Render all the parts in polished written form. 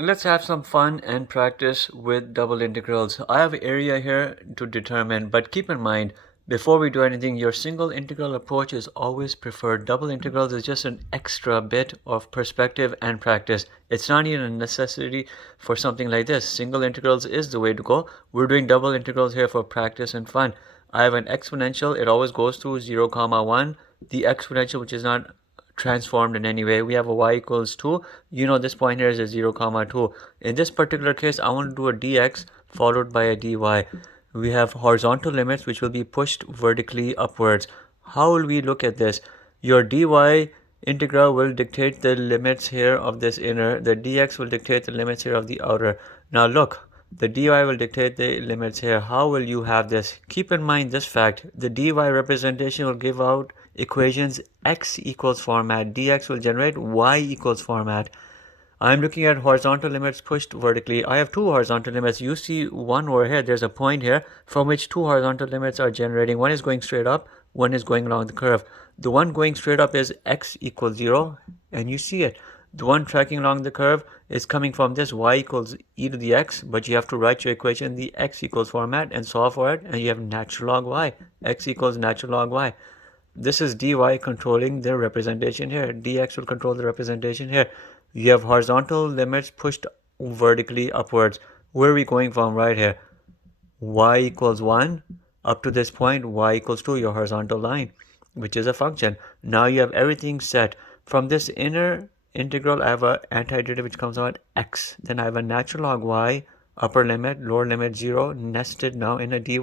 Let's have some fun and practice with double integrals. I have area here to determine, but keep in mind, before we do anything, your single integral approach is always preferred. Double integrals is just an extra bit of perspective and practice. It's not even a necessity for something like this. Single integrals is the way to go. We're doing double integrals here for practice and fun. I have an exponential. It always goes through 0, 1. The exponential, which is not transformed in any way. We have a y equals 2. You know this point here is a 0, 2. In this particular case, I want to do a dx followed by a dy. We have horizontal limits which will be pushed vertically upwards. How will we look at this? Your dy integral will dictate the limits here of this inner. The dx will dictate the limits here of the outer. Now look, the dy will dictate the limits here. How will you have this? Keep in mind this fact. The dy representation will give out equations x equals format. Dx will generate y equals format. I'm looking at horizontal limits pushed vertically. I have two horizontal limits. You see one over here. There's a point here from which two horizontal limits are generating. One is going straight up, one is going along the curve. The one going straight up is x equals 0, and you see it. The one tracking along the curve is coming from this y equals e to the x, but you have to write your equation in the x equals format and solve for it, and you have natural log y. X equals natural log y. This is dy controlling the representation here. Dx will control the representation here. You have horizontal limits pushed vertically upwards. Where are we going from right here? Y equals 1 up to this point, y equals 2, your horizontal line, which is a function. Now you have everything set. From this inner integral, I have an antiderivative which comes out x. Then I have a natural log y, upper limit, lower limit 0, nested now in a dy.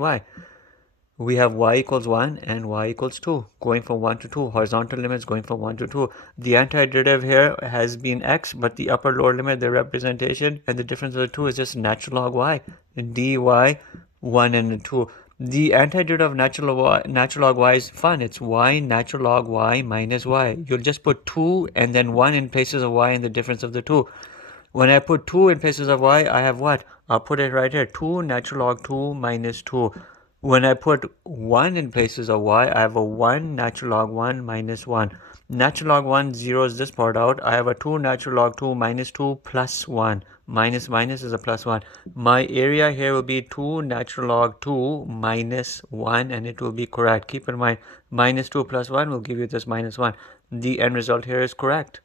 We have y equals 1 and y equals 2, going from 1 to 2. Horizontal limits going from 1 to 2. The antiderivative here has been x, but the upper lower limit, the representation, and the difference of the two is just natural log y. dy 1 and 2. The antiderivative of natural log y is fun. It's y natural log y minus y. You'll just put 2 and then 1 in places of y and the difference of the two. When I put 2 in places of y, I have what? I'll put it right here. 2 natural log 2 minus 2. When I put 1 in places of y, I have a 1 natural log 1 minus 1. Natural log 1 zeros this part out. I have a 2 natural log 2 minus 2 plus 1. Minus minus is a plus 1. My area here will be 2 natural log 2 minus 1, and it will be correct. Keep in mind, minus 2 plus 1 will give you this minus 1. The end result here is correct.